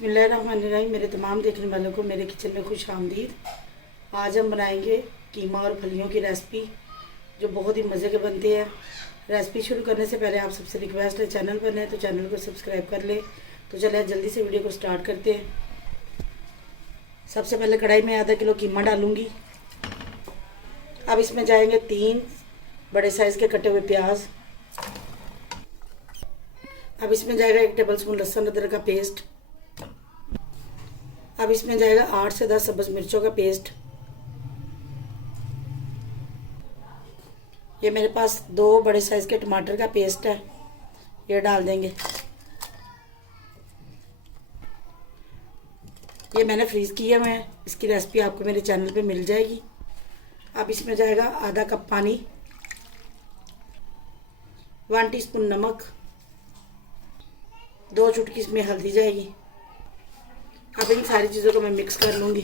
बिस्मिल्लाहिर्रहमानिर्रहीम। मेरे तमाम देखने वालों को मेरे किचन में खुश आमदीद। आज हम बनाएंगे कीमा और फलियों की रेसिपी जो बहुत ही मज़े के बनते हैं। रेसिपी शुरू करने से पहले आप सबसे रिक्वेस्ट है, चैनल पर नए तो चैनल को सब्सक्राइब कर ले। तो चलिए जल्दी से वीडियो को स्टार्ट करते हैं। सबसे पहले कढ़ाई में आधा किलो कीमा डालूँगी। अब इसमें जाएंगे 3 बड़े साइज़ के कटे हुए प्याज। अब इसमें जाएगा 1 टेबलस्पून लहसुन अदरक का पेस्ट। अब इसमें जाएगा 8 से 10 सब्ज़ मिर्चों का पेस्ट। ये मेरे पास 2 बड़े साइज़ के टमाटर का पेस्ट है, ये डाल देंगे। ये मैंने फ्रीज़ किया हुआ है, इसकी रेसिपी आपको मेरे चैनल पे मिल जाएगी। अब इसमें जाएगा आधा कप पानी, 1 टीस्पून नमक, 2 चुटकी इसमें हल्दी जाएगी। अब इन सारी चीज़ों को मैं मिक्स कर लूँगी।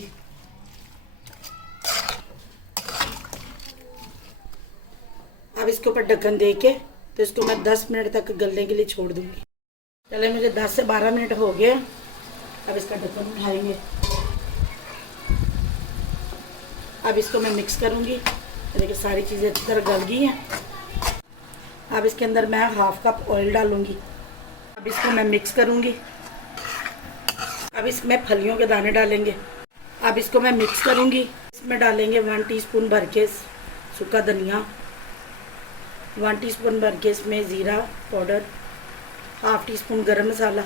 अब इसके ऊपर ढक्कन दे के तो इसको मैं 10 मिनट तक गलने के लिए छोड़ दूँगी। चले मुझे 10 से 12 मिनट हो गए। अब इसका ढक्कन उठाएंगे। अब इसको मैं मिक्स करूँगी। देखिए सारी चीज़ें अच्छी तरह गल गई हैं। अब इसके अंदर मैं 1/2 कप ऑयल डालूँगी। अब इसको मैं मिक्स करूँगी। अब इसमें फलियों के दाने डालेंगे। अब इसको मैं मिक्स करूँगी। इसमें डालेंगे 1 टीस्पून भर के सूखा धनिया, 1 टीस्पून भर के इसमें ज़ीरा पाउडर, 1/2 टीस्पून गरम मसाला,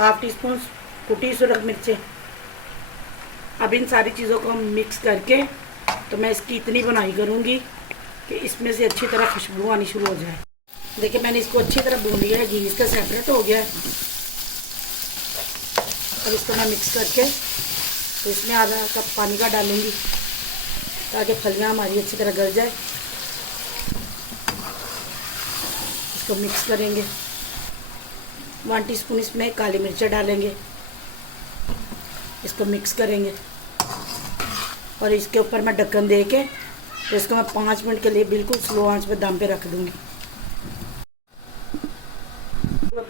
1/2 टीस्पून कुटी सुरख मिर्चें। अब इन सारी चीज़ों को हम मिक्स करके तो मैं इसकी इतनी बनाई करूँगी कि इसमें से अच्छी तरह खुशबू आनी शुरू हो जाए। देखिए मैंने इसको अच्छी तरह भून लिया है, घी इसका सेपरेट हो गया है। अब इसको मैं मिक्स करके तो इसमें आधा कप पानी का डालूंगी ताकि फलियां हमारी अच्छी तरह गल जाए। इसको मिक्स करेंगे। 1 टीस्पून इसमें काली मिर्च डालेंगे। इसको मिक्स करेंगे और इसके ऊपर मैं ढक्कन दे के तो इसको मैं 5 मिनट के लिए बिल्कुल स्लो आंच पे दम पे रख दूंगी।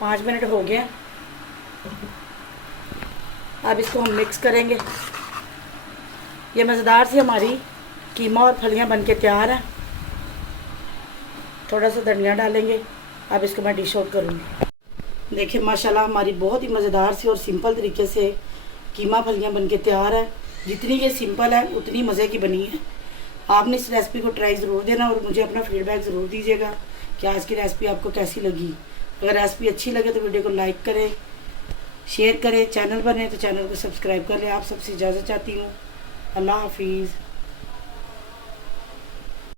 5 मिनट हो गए। अब इसको हम मिक्स करेंगे। ये मज़ेदार सी हमारी कीमा और फलियां बनके तैयार हैं। थोड़ा सा धनिया डालेंगे। अब इसको मैं डिश आउट करूँगी। देखिए माशाल्लाह हमारी बहुत ही मज़ेदार सी और सिंपल तरीके से कीमा फलियां बनके तैयार है। जितनी ये सिंपल है उतनी मज़े की बनी है। आपने इस रेसिपी को ट्राई ज़रूर देना और मुझे अपना फीडबैक ज़रूर दीजिएगा कि आज की रेसिपी आपको कैसी लगी। अगर रेसिपी अच्छी लगे तो वीडियो को लाइक करें, शेयर करें। चैनल पर हैं तो चैनल को सब्सक्राइब कर लें। आप सबसे इजाज़त चाहती हूँ। अल्लाह हाफिज़।